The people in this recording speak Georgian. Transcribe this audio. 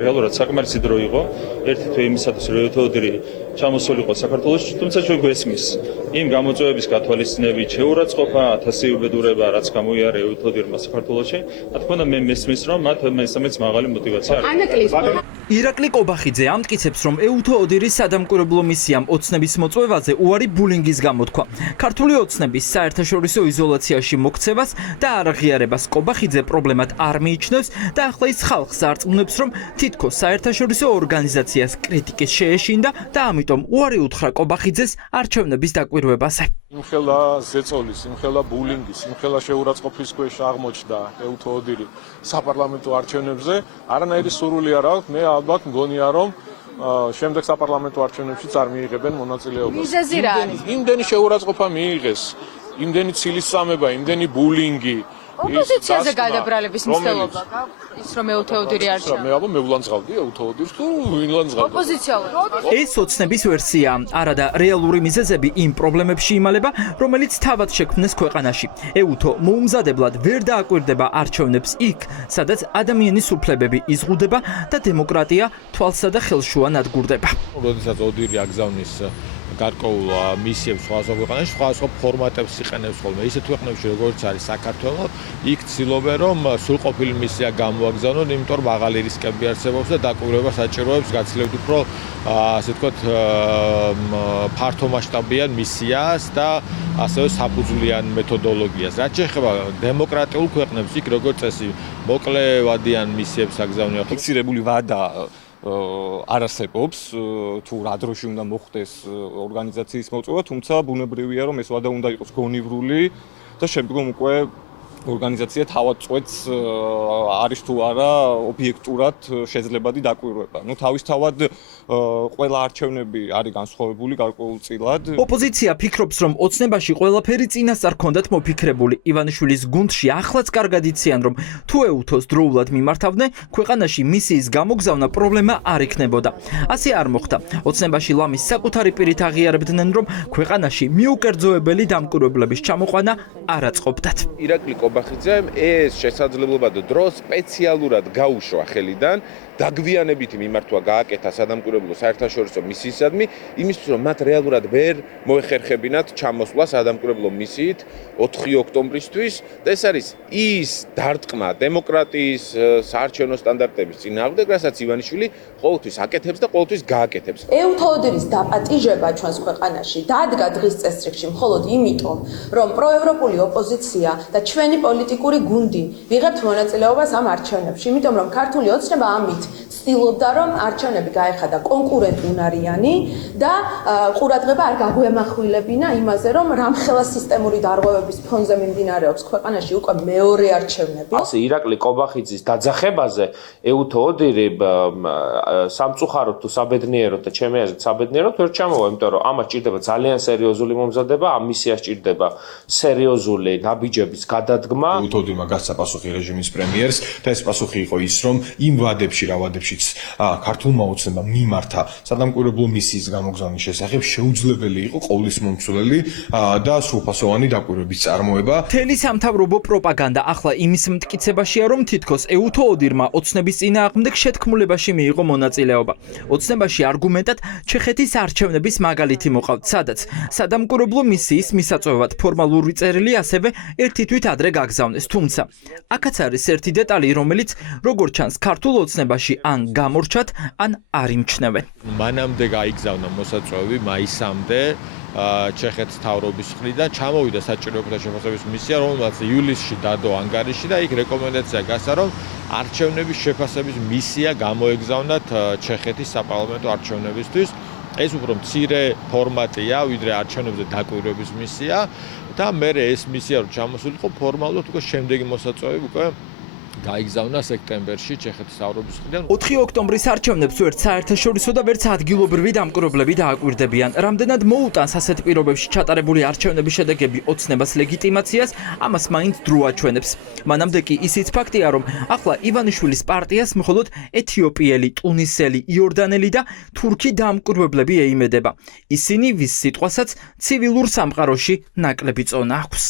რეალურად საკმარისი დრო იყო ერთი თვე იმისათვის, რომ ეთოდირი ჩამოსულიყო საქართველოში, თუმცა ჩვენ გვესმის იმ გამოწვევების გათვალისწინებით, შეურაცხყოფა, ათასი უბედურება, რაც გამოიარა ეთოდირმა საქართველოში, რა თქმა უნდა მე მესმის, რომ მათ მესამეც მაღალი мотиваცია აქვს. ირაკლი კობახიძე ამტკიცებს, რომ ეუთო ოდირის სადამკვირვებლო მისიამ ოცნების მოწვევაზე უარი ბულინგის გამოთქვა. ქართული ოცნების საერთაშორისო იზოლაციაში მოქცევას და არაღიარებას კობახიძე პრობლემად არ მიიჩნევს და ახლა ის ხალხს არწმუნებს, რომ თითქოს საერთაშორისო ორგანიზაციას კრიტიკის შეეშინდა და ამიტომ უარი უთხრა კობახიძეს არჩევნების დაკვირვებაზე. იმხელა ზეწოლის, იმხელა ბულინგის, იმხელა შეურაცხყოფის ქვეშ აღმოჩნდა ეუთო ოდირი საპარლამენტო არჩევნებზე, არანაირი სურვილი არ აქვს, მე ალბათ მგონია რომ შემდეგ საპარლამენტო არჩევნებშიც არ მიიღებენ მონაწილეობას. მიზეზი რა არის? იმდენი შეურაცხყოფა მიიღეს, იმდენი ცილისწამება, იმდენი ბულინგი. ოპოზიციაზე გადაბრალების მცდელობა გაქვს ის რომ ეუთო ოდირი არჩევა. მე აბა მე ვლანძღავდი ეუთო ოდირს თუ ვინ ლანძღავდა? ოპოზიციალურად. ეს ოცნების ვერსია, არადა რეალური მიზეზები იმ პრობლემებში იმალება, რომელიც თავად შექმნეს ქვეყანაში. ეუთო მოუმზადებლად ვერ დააკვირდება არჩევნებს იქ, სადაც ადამიანის უფლებები იზღუდება და დემოკრატია თვალსა და ხელშუა ნადგურდება. როდესაც ოდირი აგზავნის გარკვეულ მისიებს სხვადასხვა ქვეყანაში, სხვადასხვა ფორმატებს იყენებს ხოლმე. ისეთ ქვეყნებში, როგორც არის საქართველო, იქ ცდილობენ, რომ სრულყოფილი მისია გამოაგზავნონ, იმიტომ რომ მაღალი რისკები არსებობს და დაკვირვება საჭიროებს გაცილებით უფრო, ასე ვთქვათ, ფართომასშტაბიან მისიას და ასევე საფუძვლიან მეთოდოლოგიას. რაც შეეხება დემოკრატიულ ქვეყნებს, იქ როგორც წესი, მოკლევადიან მისიებს აგზავნიან. ფიქსირებული ვადა არ არსებობს თუ რა დროში უნდა მოხდეს ორგანიზაციის მოწვევა, თუმცა ბუნებრივია რომ ეს ვადა უნდა იყოს გონივრული და შემდგომ უკვე ორგანიზაცია თავად წვეთს არის თუ არა ობიექტურად შეძლებადი დაკვირვება. ნუ თავისთავად ყველა არჩევნები არის განსხვავებული გარკვეულწილად. ოპოზიცია ფიქრობს, რომ ოცნებაში ყველაფერი წინასწარ ჰქონდათ მოფიქრებული. ივანიშვილის გუნდში ახლაც კარგად იციან, რომ თუ ეუთოს დროულად მიმართავდნენ, ქვეყანაში მისიის გამოგზავნა პრობლემა არ იქნებოდა. ასე არ მოხდა. ოცნებაში ლამის საკუთარი პირით აღიარებდნენ, რომ ქვეყანაში მიუკერძოებელი დამკვირვებლების ჩამოყვანა არ აწყობდათ. ირაკლი კობახიძემ ეს შესაძლებლობა და დრო სპეციალურად გაუშვა ხელიდან დაგვიანებითი მიმართვა გააკეთა სადამკვირვებლო საერთაშორისო მისიისადმი, იმისთვის რომ მათ რეალურად ვერ მოეხერხებინათ ჩამოსვლა სადამკვირვებლო მისიით 4 ოქტომბრისთვის და ეს არის ის დარტყმა დემოკრატიის საარჩევნო სტანდარტების წინააღმდეგ, რასაც ივანიშვილი ყოველთვის აკეთებს და ყოველთვის გააკეთებს. ეუთო ოდირის დაპატიჟება ჩვენს ქვეყანაში დადგა დღის წესრიგში მხოლოდ იმიტომ, რომ პროევროპული ოპოზიცია და ჩვენი პოლიტიკური გუნდი ვიღებთ მონაწილეობას ამ არჩევნებში, იმიტომ რომ ქართული ოცნება ამით ცდილობდა, რომ არჩევნები გაეხადა კონკურენტუნარიანი და ყურადღება არ გაგვემახვილებინა იმაზე, რომ რამხელა სისტემური დარღვევების ფონზე მიმდინარეობს ქვეყანაში უკვე მეორე არჩევნები. ასე ირაკლი კობახიძის დაძახებაზე ეუთო ოდირი სამწუხაროდ თუ საბედნიეროდ და ჩემი აზრით საბედნიეროდ ვერ ჩამოვა, იმიტომ რომ ამას ჭირდება ძალიან სერიოზული მომზადება, ამ მისიას ჭირდება სერიოზული ნაბიჯების გადადგმა. ეუთო ოდირმა გასცა პასუხი რეჟიმის პრემიერს და ეს პასუხი იყო ის, რომ იმ ვადებში ვადებშიც ქართულმა ოცნებამ მიმართა სადამკვირვებლო მისიის გამოგზავნის შესახებ შეუძლებელი იყო ყოვლის მომცვლელი და სრულფასოვანი დაკვირვების წარმოება. მთელი სამთავრობო პროპაგანდა ახლა იმის მტკიცებაშია, რომ თითქოს ეუთო ოდირმა ოცნების წინააღმდეგ შეთქმულებაში მიიღო მონაწილეობა. ოცნებაში არგუმენტად ჩეხეთის არჩევნების მაგალითი მოყავთ, სადაც სადამკვირვებლო მისიის მისაწვევად ფორმალური წერილი ასევე ერთი თვით ადრე გაგზავნეს. თუმცა აქაც არის ერთი დეტალი, რომელიც როგორც ჩანს ქართულ ოცნებაში ან გამორჩათ, ან არ იმჩნევენ. მანამდე გაიგზავნა მოსაწვევი მაისამდე ჩეხეთის მთავრობის მხრიდან ჩამოვიდა საჭიროებათა შეფასების მისია, რომელმაც ივლისში დადო ანგარიში და იქ რეკომენდაცია გასცა, რომ არჩევნების შეფასების მისია გამოეგზავნათ ჩეხეთის საპარლამენტო არჩევნებისთვის. ეს უფრო მცირე ფორმატია, ვიდრე არჩევნებზე დაკვირვების მისია და მე ეს მისია რომ ჩამოსულიყო ფორმალურად უკვე შემდეგი მოსაწვევი უკვე გაიგზავნა სექტემბერში ჩეხეთის მთავრობის მხრიდან. 4 ოქტომბრის არჩევნებს ვერც საერთაშორისო და ვერც ადგილობრივი დამკვირვებლები დააკვირდებიან. რამდენად მოუტანს ასეთ პირობებში ჩატარებული არჩევნების შედეგები ოცნებას ლეგიტიმაციას, ამას მაინც დრო აჩვენებს. მანამდე კი ისიც ფაქტია, რომ ახლა ივანიშვილის პარტიას მხოლოდ ეთიოპიელი, ტუნისელი, იორდანელი და თურქი დამკვირვებლები ეიმედება. ისინი ვის სიტყვასაც ცივილურ სამყაროში ნაკლები წონა აქვს.